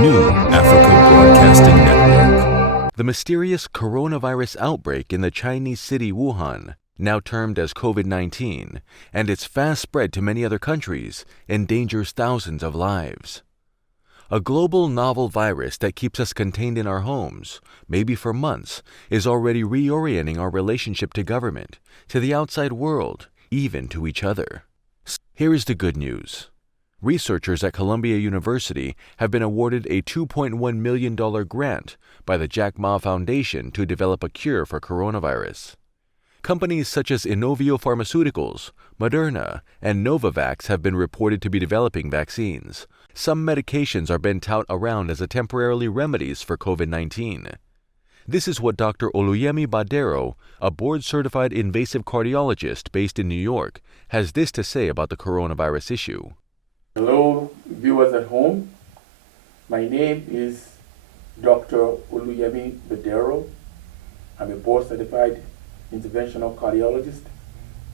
New Africa Broadcasting Network. The mysterious coronavirus outbreak in the Chinese city Wuhan, now termed as COVID-19, and its fast spread to many other countries, endangers thousands of lives. A global novel virus that keeps us contained in our homes, maybe for months, is already reorienting our relationship to government, to the outside world, even to each other. Here is the good news. Researchers at Columbia University have been awarded a $2.1 million grant by the Jack Ma Foundation to develop a cure for coronavirus. Companies such as Inovio Pharmaceuticals, Moderna, and Novavax have been reported to be developing vaccines. Some medications are being touted around as a temporary remedies for COVID-19. This is what Dr. Oluyemi Badero, a board-certified invasive cardiologist based in New York, has this to say about the coronavirus issue. Hello, viewers at home. My name is Dr. Oluyemi Badero. I'm a board-certified interventional cardiologist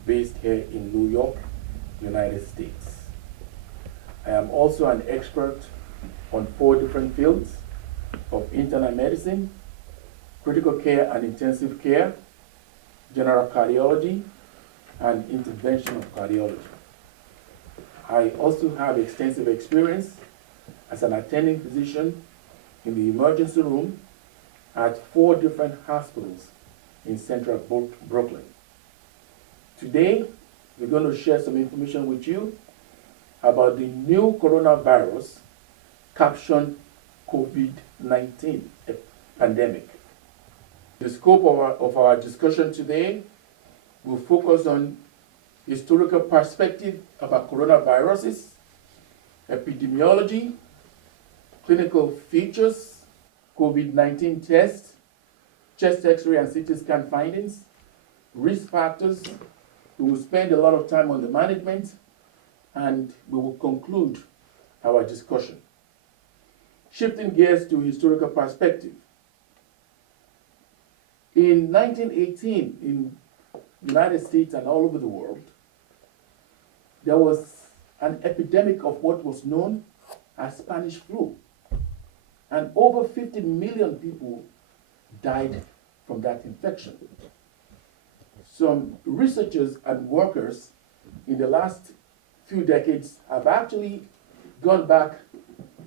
based here in New York, United States. I am also an expert on 4 different fields of internal medicine, critical care and intensive care, general cardiology, and interventional cardiology. I also have extensive experience as an attending physician in the emergency room at 4 different hospitals in central Brooklyn. Today, we're going to share some information with you about the new coronavirus captioned COVID-19 pandemic. The scope of our discussion today will focus on historical perspective about coronaviruses, epidemiology, clinical features, COVID-19 tests, chest X-ray and CT scan findings, risk factors. We will spend a lot of time on the management, and we will conclude our discussion. Shifting gears to historical perspective. In 1918, in the United States and all over the world, there was an epidemic of what was known as Spanish flu. And over 50 million people died from that infection. Some researchers and workers in the last few decades have actually gone back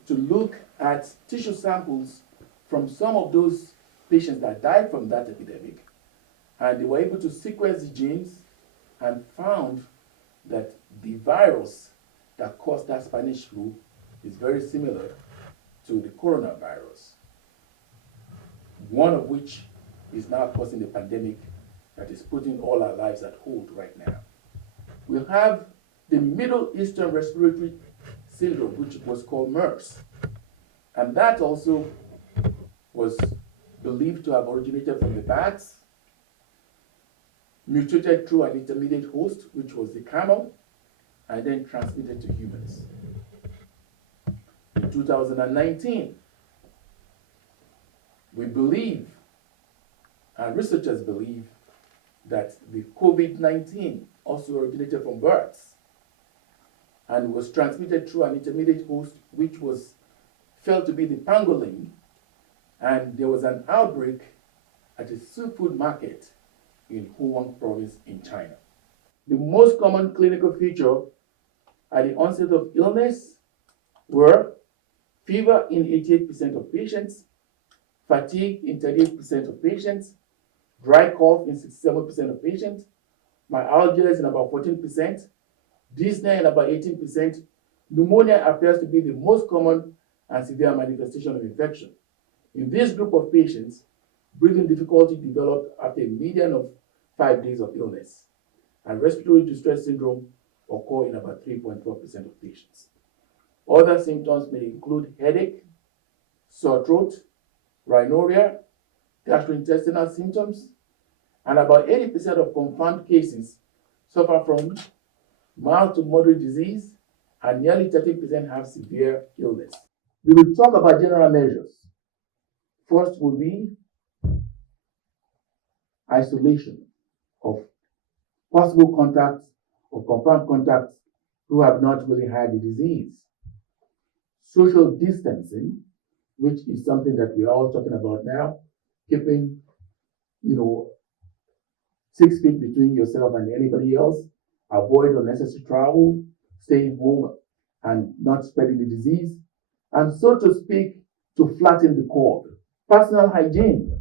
to look at tissue samples from some of those patients that died from that epidemic, and they were able to sequence the genes and found that the virus that caused that Spanish flu is very similar to the coronavirus, one of which is now causing the pandemic that is putting all our lives at hold right now. We have the Middle Eastern Respiratory Syndrome, which was called MERS, and that also was believed to have originated from the bats, mutated through an intermediate host, which was the camel, and then transmitted to humans. In 2019, we believe, and researchers believe, that the COVID-19 also originated from birds and was transmitted through an intermediate host, which was felt to be the pangolin, and there was an outbreak at a seafood market in Wuhan province in China. The most common clinical feature at the onset of illness were fever in 88% of patients, fatigue in 38% of patients, dry cough in 67% of patients, myalgias in about 14%, dyspnea in about 18%. Pneumonia appears to be the most common and severe manifestation of infection. In this group of patients, breathing difficulty developed after a median of 5 days of illness, and respiratory distress syndrome occur in about 3.4% of patients. Other symptoms may include headache, sore throat, rhinorrhea, gastrointestinal symptoms, and about 80% of confirmed cases suffer from mild to moderate disease, and nearly 30% have severe illness. We will talk about general measures. First will be isolation of possible contacts or confirmed contacts who have not really had the disease. Social distancing which is something that we're all talking about now, keeping, 6 feet between yourself and anybody else, avoid unnecessary travel, staying home and not spreading the disease, and so to speak, to flatten the curve. Personal hygiene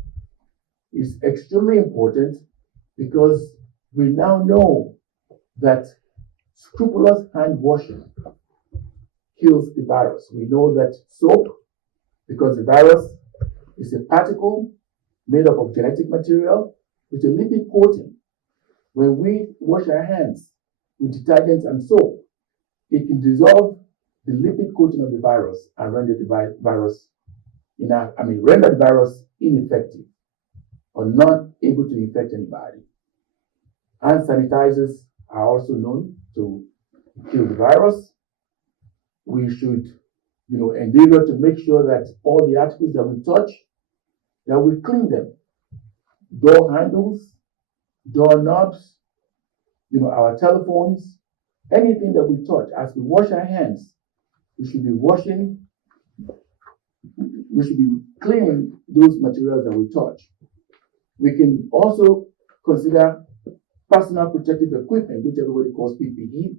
is extremely important because we now know that scrupulous hand washing kills the virus. We know that soap, because the virus is a particle made up of genetic material with a lipid coating. When we wash our hands with detergents and soap, it can dissolve the lipid coating of the virus and render the virus ineffective or not able to infect anybody. Hand sanitizers are also known to kill the virus. We should, endeavor to make sure that all the articles that we touch, that we clean them. Door handles, door knobs, our telephones, anything that we touch. As we wash our hands, we should be cleaning those materials that we touch. We can also consider personal protective equipment, which everybody calls PPE,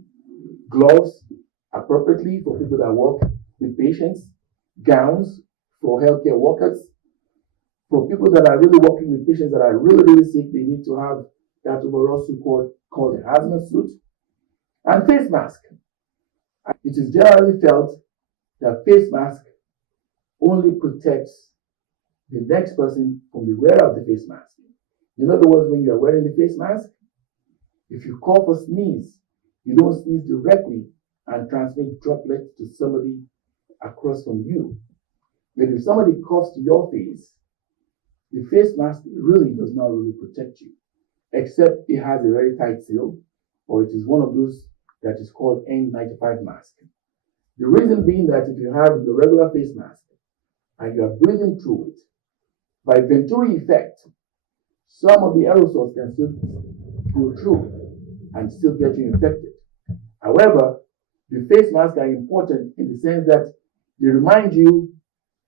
gloves appropriately for people that work with patients, gowns for healthcare workers. For people that are really working with patients that are really, really sick, they need to have that overall suit called a hazmat suit, and face mask. It is generally felt that face mask only protects the next person from the wearer of the face mask. In other words, when you are wearing the face mask, if you cough or sneeze, you don't sneeze directly and transmit droplets to somebody across from you. But if somebody coughs to your face, the face mask really does not really protect you, except it has a very tight seal, or it is one of those that is called N95 mask. The reason being that if you have the regular face mask and you are breathing through it, by Venturi effect, some of the aerosols can still go through and still get you infected. However, the face masks are important in the sense that they remind you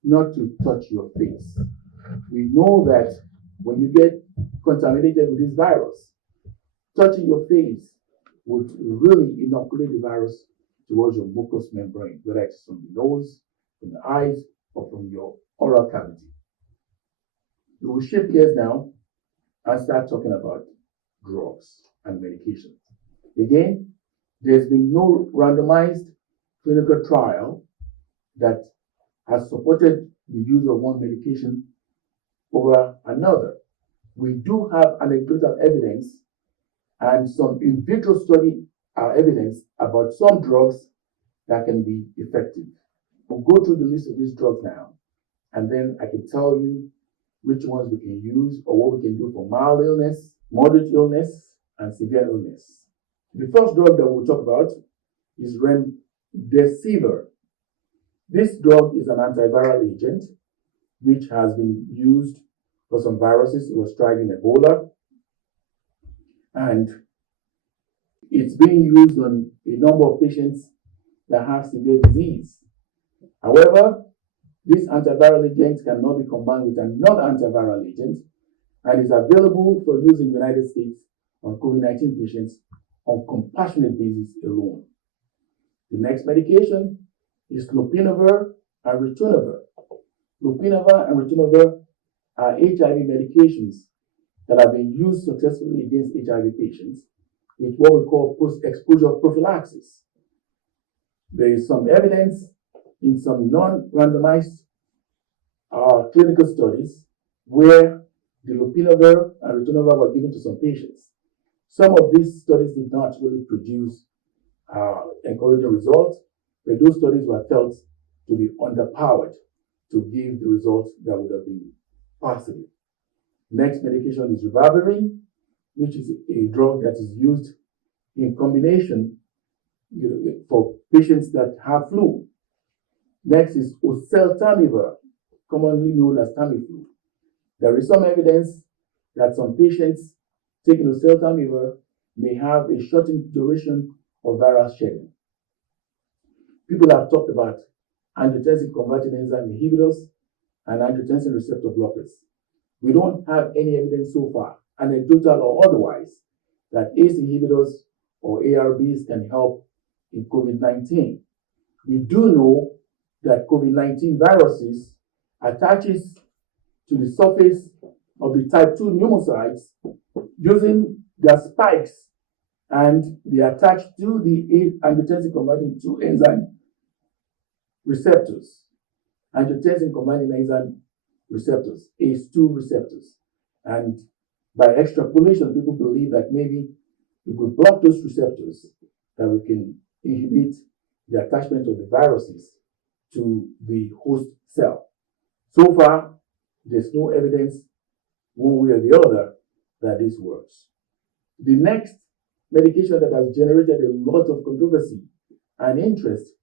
not to touch your face. We know that when you get contaminated with this virus, touching your face would really inoculate the virus towards your mucous membrane, whether it's from the nose, from the eyes, or from your oral cavity. We will shift gears now and start talking about drugs and medications. Again, there's been no randomized clinical trial that has supported the use of one medication over another. We do have anecdotal evidence and some in vitro study evidence about some drugs that can be effective. We'll go through the list of these drugs now, and then I can tell you which ones we can use or what we can do for mild illness, moderate illness, and severe illness. The first drug that we'll talk about is remdesivir. This drug is an antiviral agent which has been used for some viruses. It was tried in Ebola, and it's being used on a number of patients that have severe disease. However, this antiviral agent cannot be combined with another antiviral agent and is available for use in the United States on COVID-19 patients on compassionate basis alone. The next medication is lopinavir and ritonavir. Lopinavir and ritonavir are HIV medications that have been used successfully against HIV patients with what we call post-exposure prophylaxis. There is some evidence in some non-randomized clinical studies where the lopinavir and ritonavir were given to some patients. Some of these studies did not really produce encouraging results, but those studies were felt to be underpowered to give the results that would have been possible. Next medication is ribavirin, which is a drug that is used in combination for patients that have flu. Next is oseltamivir, commonly known as Tamiflu. There is some evidence that some patients taking oseltamivir may have a shortened duration of viral shedding. People have talked about angiotensin converting enzyme inhibitors and angiotensin receptor blockers. We don't have any evidence so far, anecdotal or otherwise, that ACE inhibitors or ARBs can help in COVID-19. We do know that COVID-19 viruses attaches to the surface of the type 2 pneumocytes using their spikes, and they attach to the angiotensin converting 2 enzyme receptors, angiotensin converting enzyme receptors, ACE2 receptors. And by extrapolation, people believe that maybe if we block those receptors, that we can inhibit the attachment of the viruses to the host cell. So far, there's no evidence one way or the other that this works. The next medication that has generated a lot of controversy and interest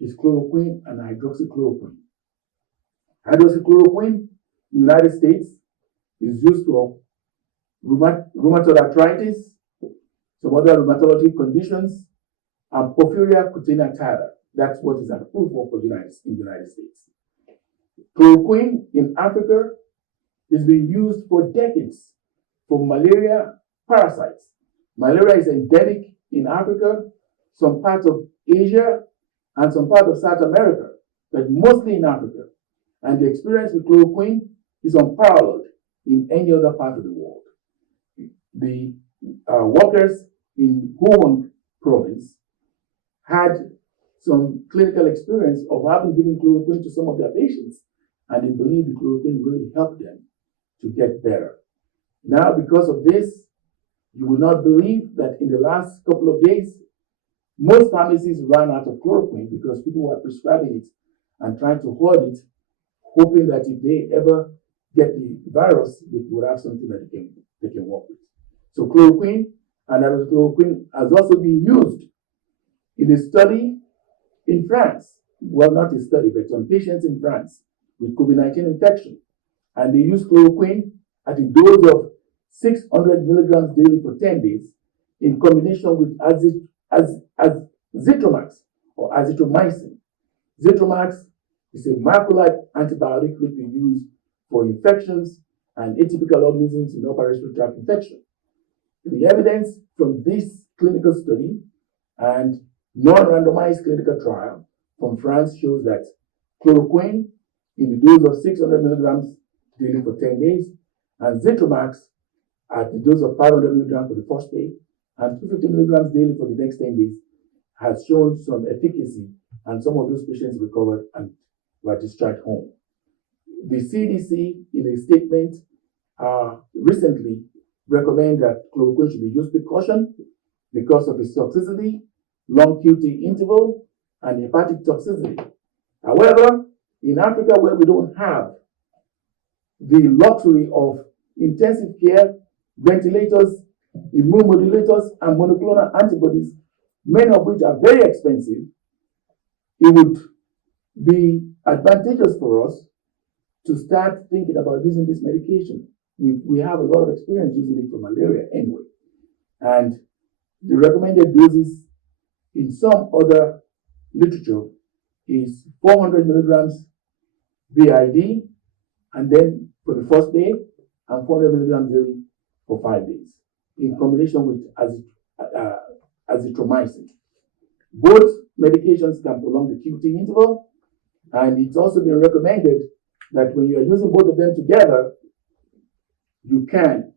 is chloroquine and hydroxychloroquine. Hydroxychloroquine in the United States is used for rheumatoid arthritis, some other rheumatologic conditions, and porphyria cutanea tyra. That's what is approved for in the United States. Chloroquine in Africa is being used for decades for malaria parasites. Malaria is endemic in Africa, some parts of Asia, and some parts of South America, but mostly in Africa. And the experience with chloroquine is unparalleled in any other part of the world. The workers in Wuhan province had some clinical experience of having given chloroquine to some of their patients, and they believe the chloroquine really helped them to get better. Now, because of this, you will not believe that in the last couple of days, most pharmacies ran out of chloroquine because people were prescribing it and trying to hoard it, hoping that if they ever get the virus, they would have something that they can work with. So chloroquine and hydroxychloroquine has also been used in a study in France. Well, not a study, but on patients in France with COVID-19 infection. And they used chloroquine at a dose of 600 milligrams daily for 10 days in combination with azithromycin or azithromycin. Zithromax is a macrolide antibiotic which we use for infections and atypical organisms in upper respiratory tract infection. The evidence from this clinical study and non-randomized clinical trial from France shows that chloroquine in the dose of 600 milligrams daily for 10 days and Zithromax at the dose of 500 milligrams for the first day and 250 milligrams daily for the next 10 days has shown some efficacy, and some of those patients recovered and were discharged home. The CDC, in a statement recently, recommend that chloroquine should be used with caution because of its toxicity, long QT interval, and hepatic toxicity. However, in Africa, where we don't have the luxury of intensive care, ventilators, immunomodulators, and monoclonal antibodies, many of which are very expensive, it would be advantageous for us to start thinking about using this medication. We have a lot of experience using it for malaria anyway. And the recommended doses in some other literature is 400 milligrams BID, and then for the first day, and 400 milligrams daily for 5 days, in combination with azithromycin. Both medications can prolong the QT interval, and it's also been recommended that when you are using both of them together, you can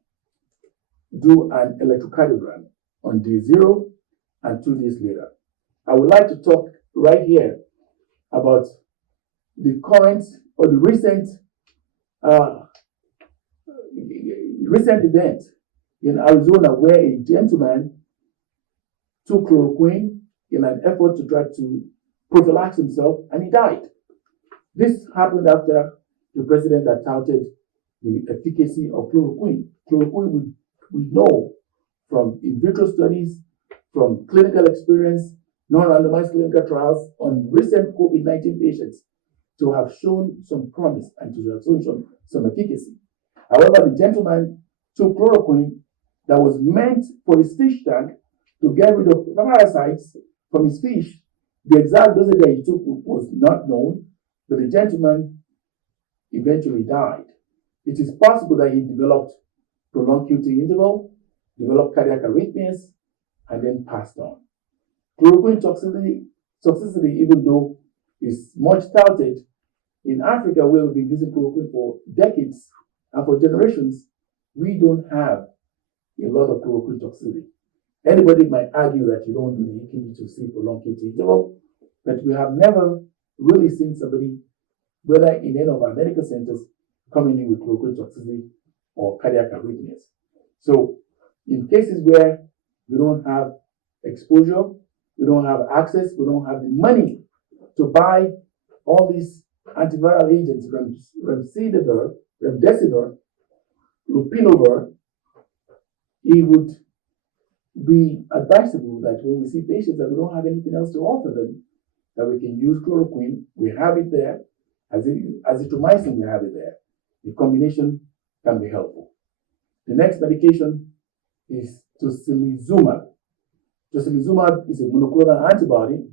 do an electrocardiogram on day 0 and 2 days later. I would like to talk right here about the current or the recent event in Arizona where a gentleman took chloroquine in an effort to try to prophylax himself, and he died. This happened after the president had touted the efficacy of chloroquine. Chloroquine, we know from in vitro studies, from clinical experience, non-randomized clinical trials on recent COVID-19 patients to have shown some promise and to have shown some efficacy. However, the gentleman took chloroquine that was meant for his fish tank to get rid of parasites from his fish. The exact dosage that he took was not known, but the gentleman eventually died. It is possible that he developed prolonged QT interval, developed cardiac arrhythmias, and then passed on. Chloroquine toxicity, even though is much touted in Africa, where we've been using chloroquine for decades and for generations, we don't have a lot of chloroquine toxicity. Anybody might argue that you don't do the EKG to see prolonged QT interval, but we have never really seen somebody, whether in any of our medical centers, coming in with chloroquine toxicity or cardiac arrhythmias. So in cases where we don't have exposure, we don't have access, we don't have the money to buy all these antiviral agents, remdesivir, lopinavir, it would be advisable that when we see patients that we don't have anything else to offer them, that we can use chloroquine. We have it there. Azithromycin, we have it there. The combination can be helpful. The next medication is tocilizumab. Tocilizumab is a monoclonal antibody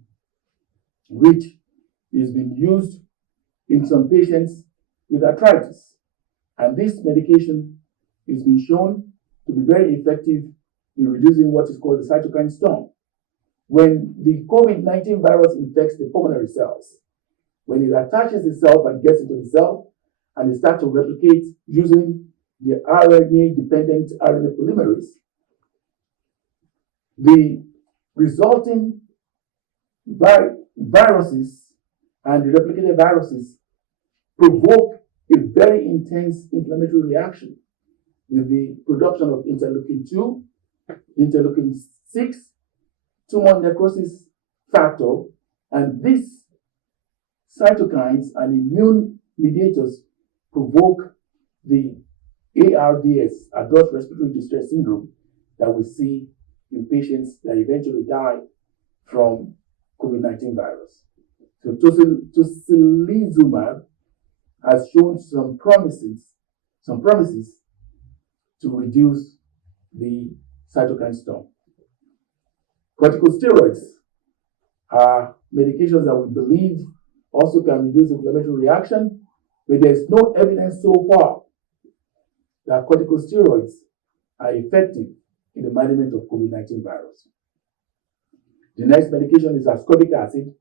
which is being used in some patients with arthritis. And this medication is being shown to be very effective in reducing what is called the cytokine storm. When the COVID-19 virus infects the pulmonary cells, when it attaches itself and gets into the cell, and it starts to replicate using the RNA-dependent RNA polymerase, the resulting viruses and the replicated viruses provoke a very intense inflammatory reaction with the production of interleukin-2, interleukin-6, tumor necrosis factor, and these cytokines and immune mediators provoke the ARDS, adult respiratory distress syndrome, that we see in patients that eventually die from COVID-19 virus. So tocilizumab has shown some promises to reduce the cytokine storm. Corticosteroids are medications that we believe also can reduce inflammatory reaction, but there's no evidence so far that corticosteroids are effective in the management of COVID-19 virus. The next medication is ascorbic acid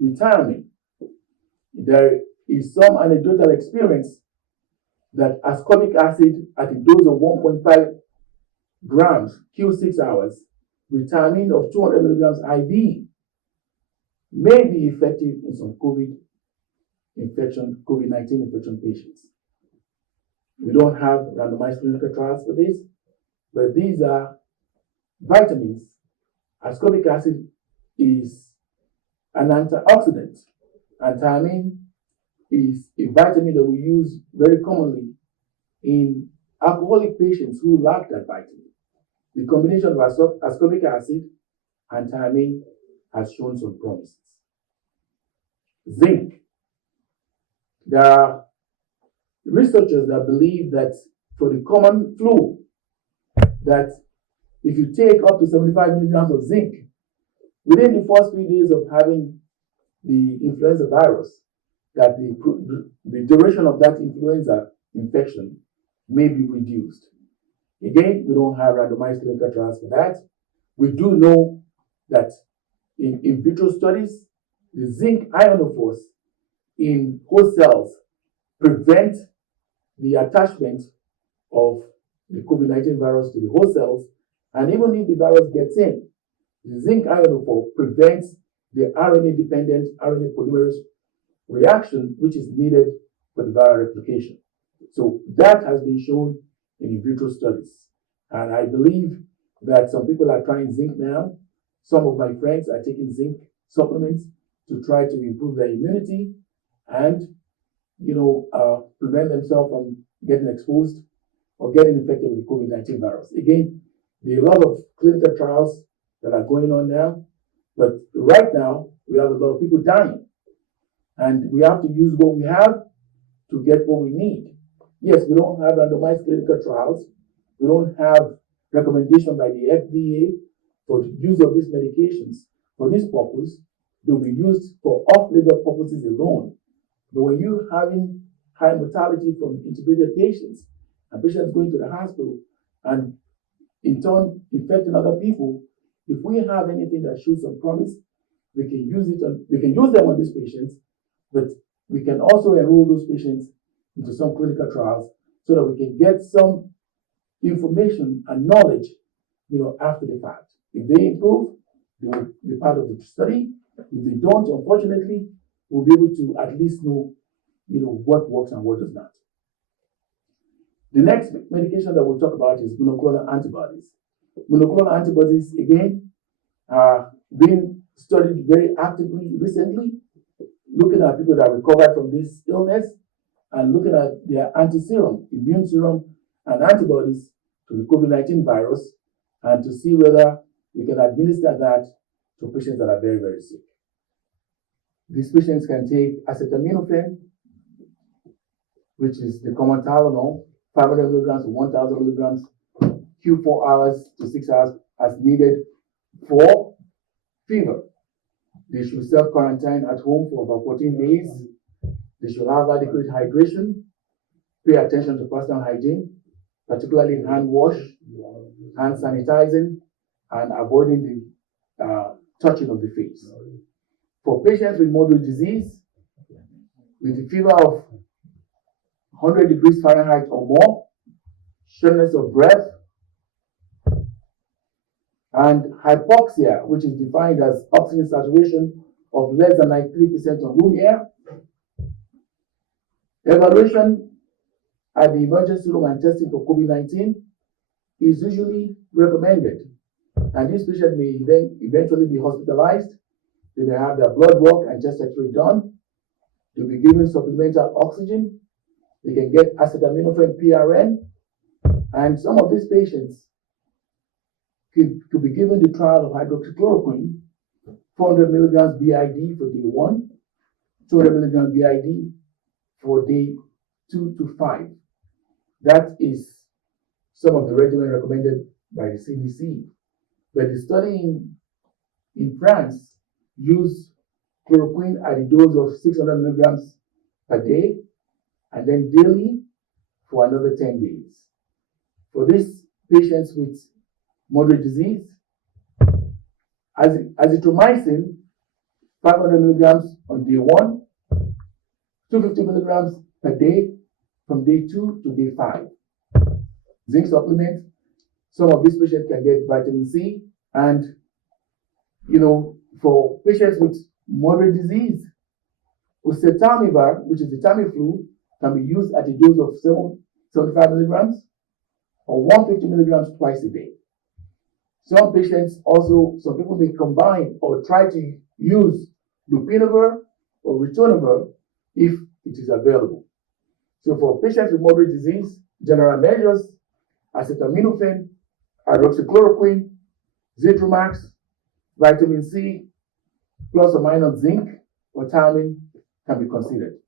retirement. There is some anecdotal experience that ascorbic acid at a dose of 1.5 grams Q6 hours, retirement of 200 milligrams IV, may be effective in some COVID-19 infection patients. We don't have randomized clinical trials for this, but these are vitamins. Ascorbic acid is an antioxidant, and thiamine is a vitamin that we use very commonly in alcoholic patients who lack that vitamin. The combination of ascorbic acid and thiamine has shown some promises. Zinc. There are researchers that believe that for the common flu, that if you take up to 75 milligrams of zinc, within the first 3 days of having the influenza virus, that the duration of that influenza infection may be reduced. Again, we don't have randomized clinical trials for that. We do know that in vitro studies, the zinc ionophores in host cells prevent the attachment of the COVID-19 virus to the host cells, and even if the virus gets in, the zinc ionophore prevents the RNA-dependent RNA polymerase reaction, which is needed for the viral replication. So that has been shown in vitro studies. And I believe that some people are trying zinc now. Some of my friends are taking zinc supplements to try to improve their immunity and, prevent themselves from getting exposed or getting infected with the COVID-19 virus. Again, there are a lot of clinical trials that are going on now, but right now we have a lot of people dying, and we have to use what we have to get what we need. Yes, we don't have randomized clinical trials. We don't have recommendation by the FDA for the use of these medications for this purpose. They'll be used for off-label purposes alone. But when you're having high mortality from intubated patients and patients going to the hospital and in turn infecting other people. If we have anything that shows some promise, we can use them on these patients, but we can also enroll those patients into some clinical trials so that we can get some information and knowledge, after the fact. If they improve, they will be part of the study. If they don't, unfortunately, we'll be able to at least know, what works and what does not. The next medication that we'll talk about is monoclonal antibodies. Monoclonal antibodies, again, are being studied very actively recently, looking at people that recovered from this illness and looking at their anti-serum, immune serum, and antibodies to the COVID-19 virus, and to see whether we can administer that to patients that are very, very sick. These patients can take acetaminophen, which is the common Tylenol, 500 milligrams to 1,000 milligrams, Q4 hours to 6 hours as needed for fever. They should self-quarantine at home for about 14 days. They should have adequate hydration, pay attention to personal hygiene, particularly hand wash, hand sanitizing, and avoiding the touching of the face. For patients with moderate disease, with a fever of 100 degrees Fahrenheit or more, shortness of breath, and hypoxia, which is defined as oxygen saturation of less than 93% on room air. Evaluation at the emergency room and testing for COVID-19 is usually recommended, and this patient may then eventually be hospitalized. They may have their blood work and chest X-ray done. They'll be given supplemental oxygen. They can get acetaminophen PRN, and some of these patients could be given the trial of hydroxychloroquine, 400 milligrams BID for day 1, 200 milligrams BID for day 2 to 5. That is some of the regimen recommended by the CDC. But the study in France used chloroquine at a dose of 600 milligrams per day and then daily for another 10 days. For these patients with moderate disease, azithromycin, 500 milligrams on day 1, 250 milligrams per day from day 2 to day 5. Zinc supplement, some of these patients can get vitamin C, and for patients with moderate disease, oseltamivir, which is the Tamiflu, can be used at a dose of 75 milligrams or 150 milligrams twice a day. Some people may combine or try to use lopinavir or ritonavir if it is available. So for patients with moderate disease, general measures, acetaminophen, hydroxychloroquine, Zitromax, vitamin C, plus or minus zinc or thiamine can be considered.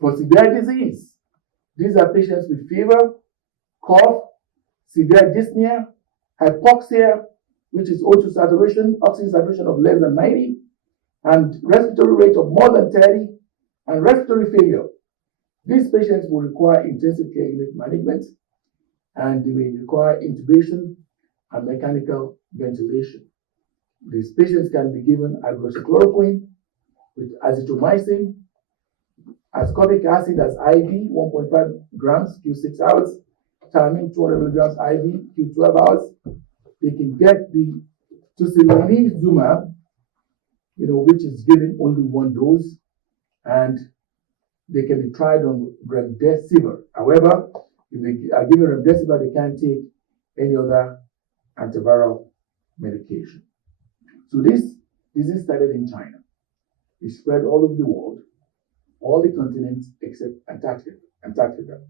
For severe disease, these are patients with fever, cough, severe dyspnea, hypoxia, which is O2 saturation, oxygen saturation of less than 90, and respiratory rate of more than 30, and respiratory failure. These patients will require intensive care unit management, and they may require intubation and mechanical ventilation. These patients can be given hydroxychloroquine with azithromycin, ascorbic acid as IV, 1.5 grams Q6 hours, thiamine 200 milligrams IV, Q12 hours. They can get the tocilizumab, which is given only one dose, and they can be tried on remdesivir. However, if they are given remdesivir, they can't take any other antiviral medication. So this disease started in China. It spread all over the world, all the continents except Antarctica.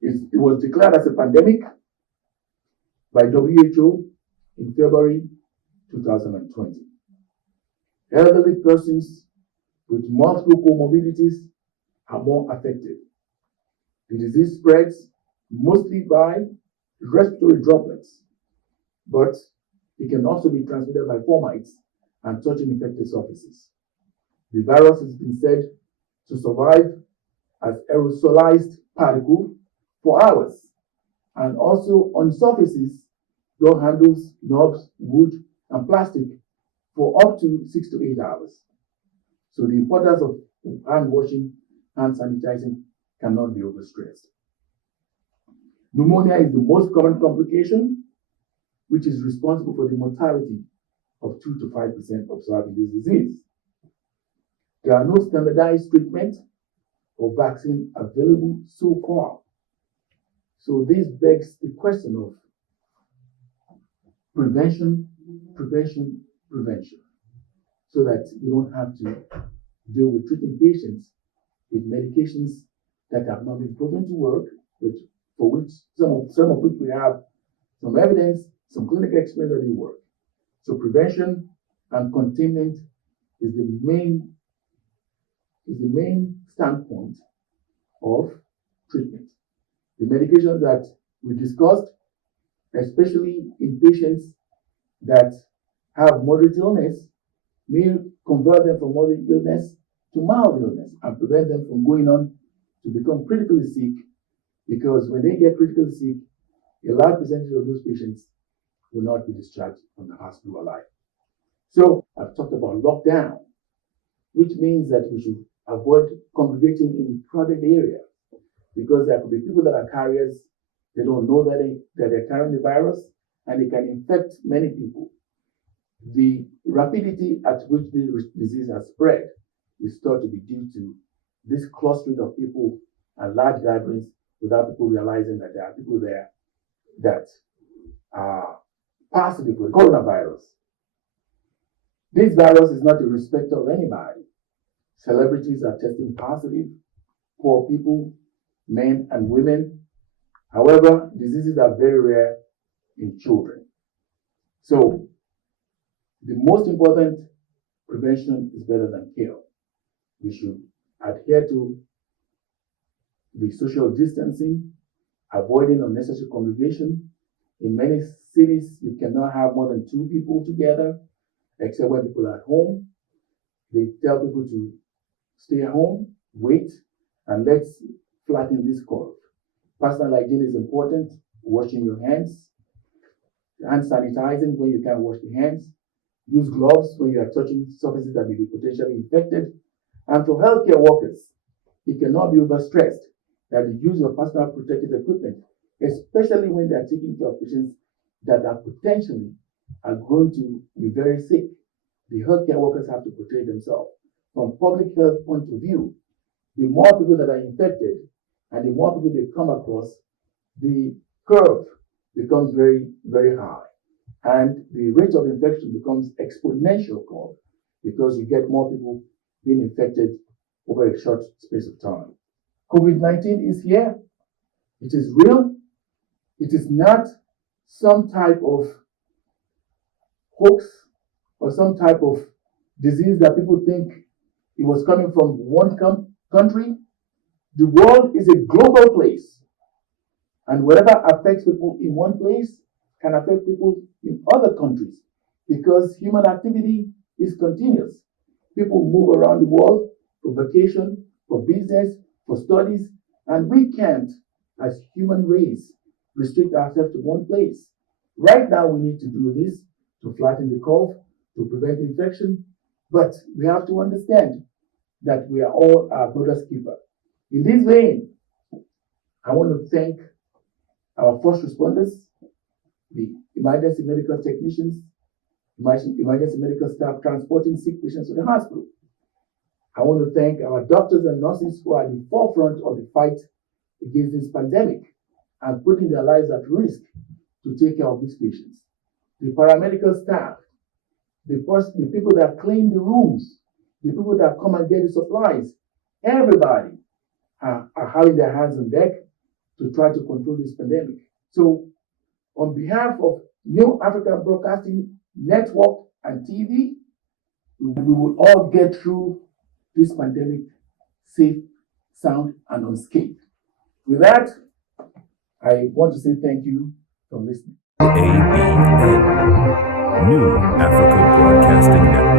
It was declared as a pandemic by WHO in February 2020. Elderly persons with multiple comorbidities are more affected. The disease spreads mostly by respiratory droplets, but it can also be transmitted by fomites and touching infected surfaces. The virus has been said to survive as aerosolized particle for hours. And also on surfaces, door handles, knobs, wood, and plastic for up to 6 to 8 hours. So the importance of hand washing, hand sanitizing cannot be overstressed. Pneumonia is the most common complication, which is responsible for the mortality of 2 to 5% observed in this disease. There are no standardized treatment or vaccine available so far. So this begs the question of prevention, so that we don't have to deal with treating patients with medications that have not been proven to work, but for which some of which we have some evidence, some clinical experience that they work. So prevention and containment is the main standpoint of treatment. The medications that we discussed, especially in patients that have moderate illness, may convert them from moderate illness to mild illness and prevent them from going on to become critically sick, because when they get critically sick, a large percentage of those patients will not be discharged from the hospital alive. So I've talked about lockdown, which means that we should avoid congregating in crowded areas, because there could be people that are carriers. They don't know that they're carrying the virus, and it can infect many people. The rapidity at which the disease has spread is thought to be due to this clustering of people and large gatherings without people realizing that there are people there that are positive for the coronavirus. This virus is not a respecter of anybody. Celebrities are testing positive, poor people, men and women. However, diseases are very rare in children. So the most important prevention is better than cure. We should adhere to the social distancing, avoiding unnecessary congregation. In many cities, you cannot have more than 2 people together, except when people are at home. They tell people to stay at home, wait, and let's flatten this curve. Personal hygiene is important. Washing your hands, hand sanitizing when you can't wash the hands, use gloves when you are touching surfaces that may be potentially infected. And for healthcare workers, it cannot be overstressed that the use of personal protective equipment, especially when they are taking care of patients that are potentially going to be very sick. The healthcare workers have to protect themselves. From public health point of view, the more people that are infected and the more people they come across, the curve becomes very, very high. And the rate of infection becomes exponential curve, because you get more people being infected over a short space of time. COVID-19 is here. It is real. It is not some type of hoax or some type of disease that people think it was coming from one country. The world is a global place. And whatever affects people in one place can affect people in other countries, because human activity is continuous. People move around the world for vacation, for business, for studies, and we can't, as human race, restrict ourselves to one place. Right now, we need to do this to flatten the curve, to prevent infection, but we have to understand that we are all our brother's keeper. In this vein, I want to thank our first responders, the emergency medical technicians, emergency medical staff transporting sick patients to the hospital. I want to thank our doctors and nurses who are at the forefront of the fight against this pandemic and putting their lives at risk to take care of these patients. The paramedical staff, the people that clean the rooms, the people that come and get the supplies, everybody are having their hands on deck to try to control this pandemic. So on behalf of New African Broadcasting Network and TV, we will all get through this pandemic safe, sound, and unscathed. With that, I want to say thank you for listening. ABN, New Africa Broadcasting Network.